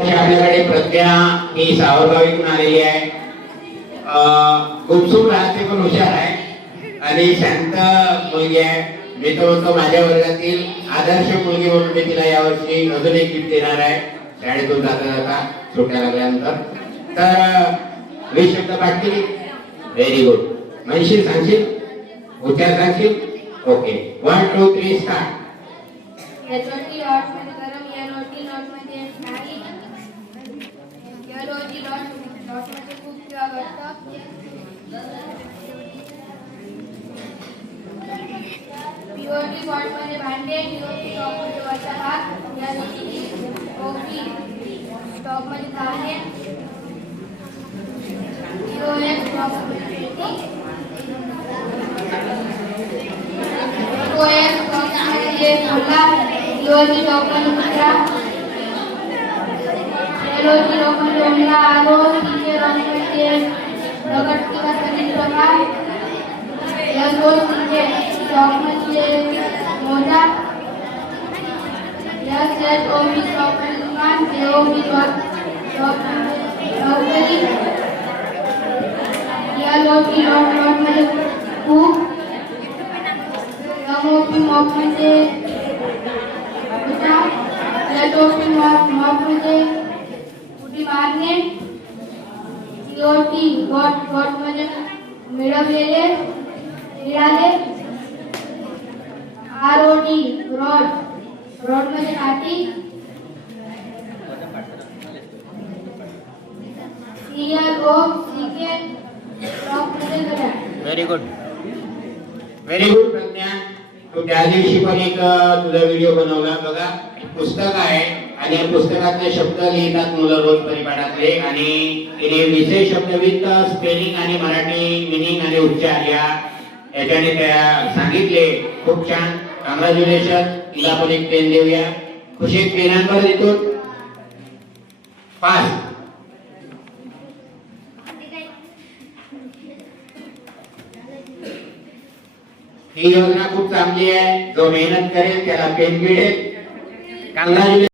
आपल्याकडे प्रज्ञा ही सावरगावीतून आलेली आहे. उत्सुक राहते पण हुशार आहे आणि शांत मुलगी आहे. मी तो म्हणतो माझ्या वर्गातील आदर्श मुलगी म्हणून मी तिला यावर्षी अजून एक गिफ्ट देणार आहे शाळेतून जाता जाता सुट्ट्या लागल्यानंतर. तर 20 शब्द पाठ केली. Very good. म्हणशील, सांगशील, उच्चार सांगशील. Okay, 1 2 3 start. यशवंती लॉट मध्ये गरम, यलोटी लॉट मध्ये नाही, यलोटी लॉट मध्ये खूप किंवा घट्ट, पीओटी पॉट मध्ये भांडे, पीओटी टॉप मध्ये वरचा भाग, यलोटी टोपी टॉप मध्ये धान्य, पीओएस टॉप मध्ये पेटी, पीओएस टॉप मध्ये झोला, पीओटी टॉप मध्ये कुत्रा, येलोटी टॉप मध्ये उमला, आरो, नीचे रंग मध्ये दगड किंवा खनिज प्रकार, यलो नीचे टॉप मध्ये मोजा, एस ओबी टॉप मध्ये दुकान, एओबी टॉप मध्ये नोकरी, येलोटी लॉट मध्ये कूक, यमोपी मॉप मध्ये उठा, येलोटी मॉप मध्ये उडी मारणे, सीओटी गॉट मध्ये मिळाले, आरओडी रॉड मध्ये काठी, सीएलओ सीके टॉप मध्ये गड्या. Very good, very good Pragya. तू त्या दिवशी पण एक तुझा व्हिडिओ बनवला बघा. पुस्तक आहे आणि या पुस्तकातले शब्द लिहितात मुलं रोज परिपाठातले आणि तिने विषय शब्द वित्त, स्पेलिंग आणि मराठी मिनिंग आणि उच्चार याच्याने त्या सांगितले. खूप छान, कॉंग्रॅच्युलेशन. तिला पण एक पेन देऊया. खुशी पेनांवर देतो. पास. ही योजना खूप चांगली आहे. जो मेहनत करेल त्याला पेन मिळेल. कॉंग्रॅच्युलेशन.